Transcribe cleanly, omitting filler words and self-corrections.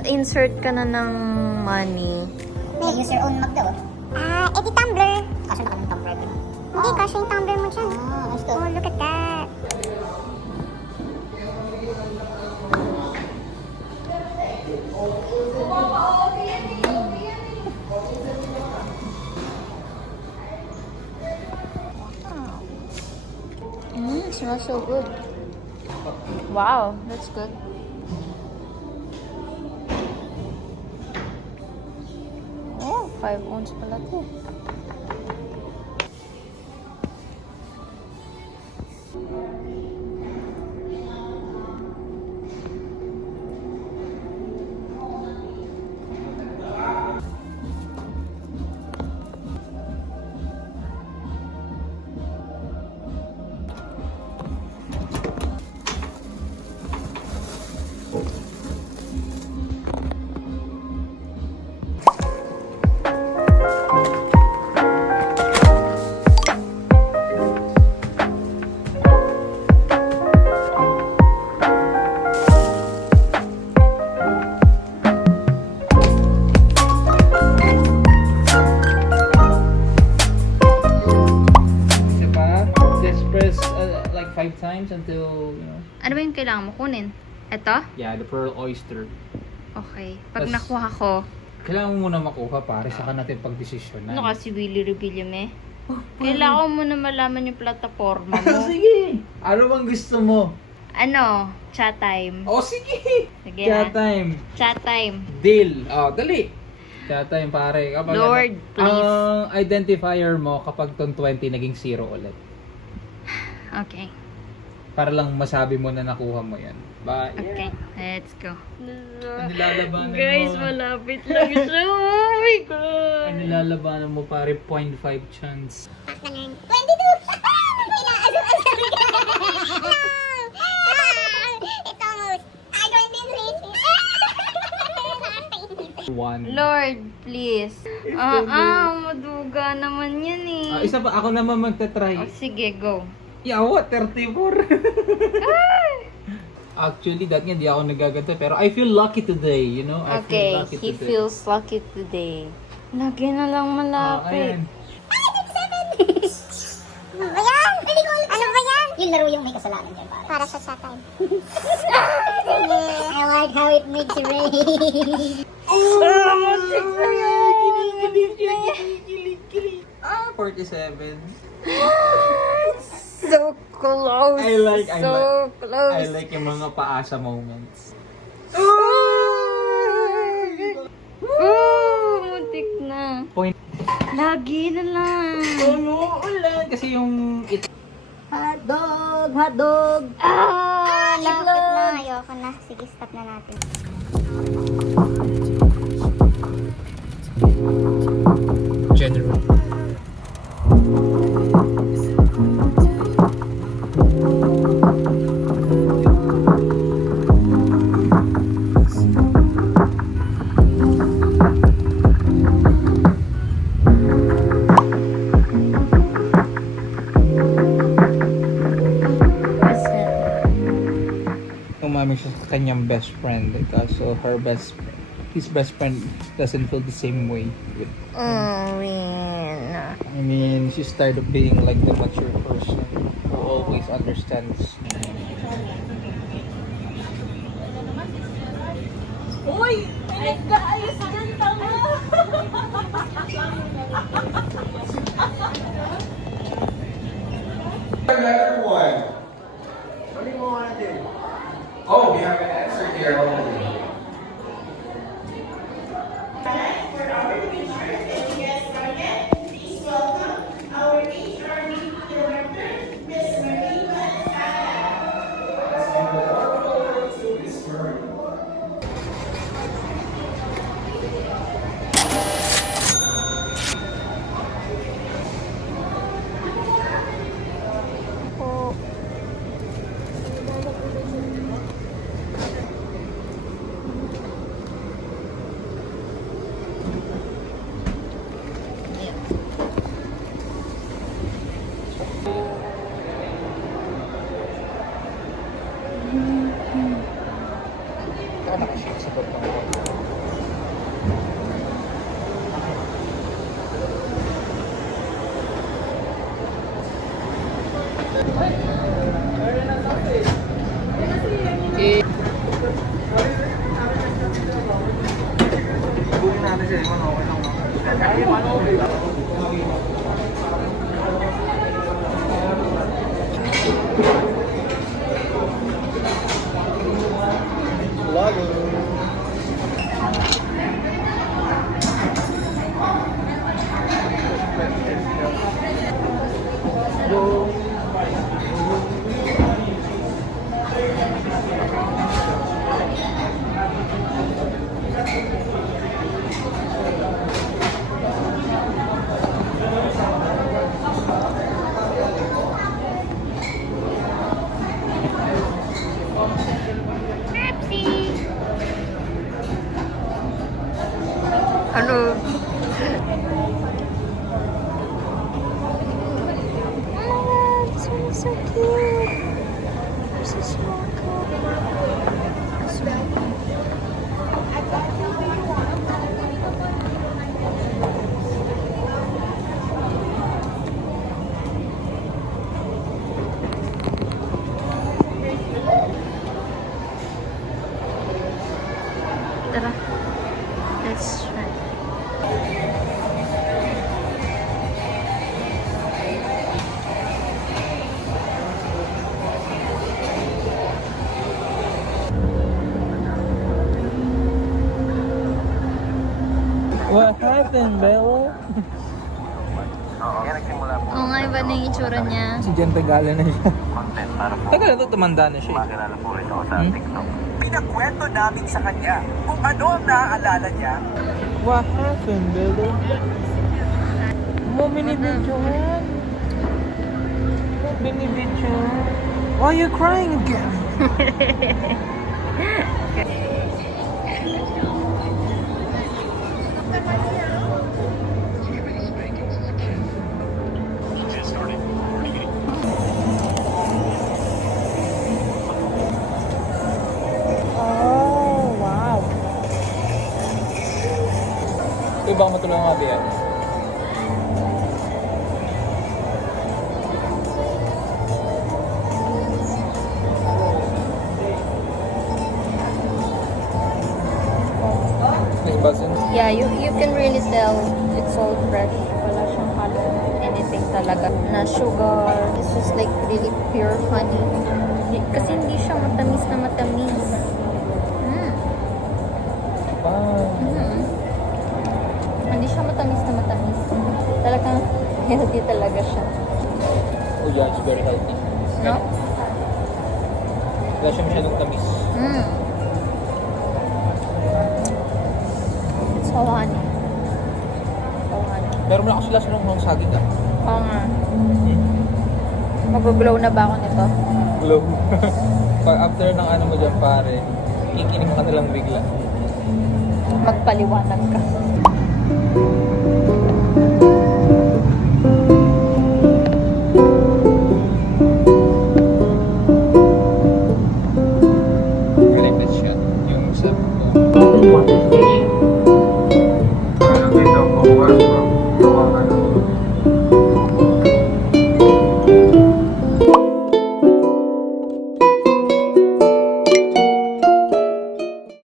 naka-insert ka na ng money. May use your own mug daw. Edi tumbler. Kasya na ka ng tumbler. Hindi, kasya yung tumbler mo dyan. Nice to. Oh, look at that. It smells so good. Wow, that's good. Oh, 5 ounce pala to. Like 5 times until, you know. Ano ba yung kailangan mo kunin? Ito? Yeah, the pearl oyster. Okay. Pag Tas- nakuha ko, Kailangan mo muna makuha pare, saka natin pagdesisyonan. ano kasi Willie Rebellion eh? Kailangan mo na malaman yung plataforma mo. Sige! Ano bang gusto mo? Ano? Chat time. Oh, sige! Sige Chat ha. time. Chat time. Deal. Oh, dali. Chat time pare. Kapag Lord, please. Ang identifier mo kapag tong 20 naging 0 ulit. Okay. Para lang masabi mo na nakuha mo yan. Bye. Okay. Let's go. Ang nilalabanan Guys, mo. malapit lang siya. Oh my God. Ang nilalabanan mo pare, 0.5 chance. 22! Inaasar-asar ka! No! It's almost. I don't need it. 1. Lord, please. Maduga naman yan eh. Isa pa, ako naman magta-try. Oh, sige, go. Yeah, what? 34? Actually, that nga, di ako nagaganto. Pero I feel lucky today, you know? I Okay, feel lucky he today. feels lucky today. Lagi na lang malapit. Ayan. Ano ba yan? Ano ba yan? Yung laro yung may kasalanan dyan, pare. Para sa chat time. I like how it makes it rain. Ah, 47. So close. I like close. yung mga paasa moments. Muntik na. Point. Lagi na lang. Ulan. Kasi yung... Hotdog! Hotdog! Lapit na. Ayoko na. Sige, stop na natin. General. Umami siya sa kanyang best friend. So his best friend doesn't feel the same way with I mean, she's tired of being like the mature person who always understands. Uy! Ay, kaayos dyan, tama! Another one. What do you want to do? Oh, we have an answer here. Eh. Bukin natin siya, okay lang. Ano? Oh, this one is so cute. This is so cool. Tara. Let's try. What happened, Bella? Oo nga, iba na yung itsura niya. Si Jen Tagala na siya. Content para po Tagal na to, tumanda na siya. makilala po rin ako sa TikTok. Pinakwento namin sa kanya kung ano ang naaalala niya. What happened, Bella? Mo binibidyohan. Mo binibidyohan. Why are you crying again? Oh, wow. Ito baka matulungan ka, Bea? Nice buzzing. Yeah, you can really tell it's all fresh. Wala siyang halo anything talaga na sugar. It's just like really pure honey. Kasi hindi siya matamis na matamis. Mm. Wow. Mm. Hindi siya matamis na matamis. Talagang healthy talaga siya. Oh yeah, it's very healthy. No? Wala siya masyadong tamis. Mm. It's so honey. So honey. Pero malakas sila sa lunghong saging ah. Oo nga. Mag-glow na ba ako nito? Glow. Pag after ng ano mo dyan pare, kikinig ka na lang bigla. Magpaliwanag ka. I like that shot. Yung sa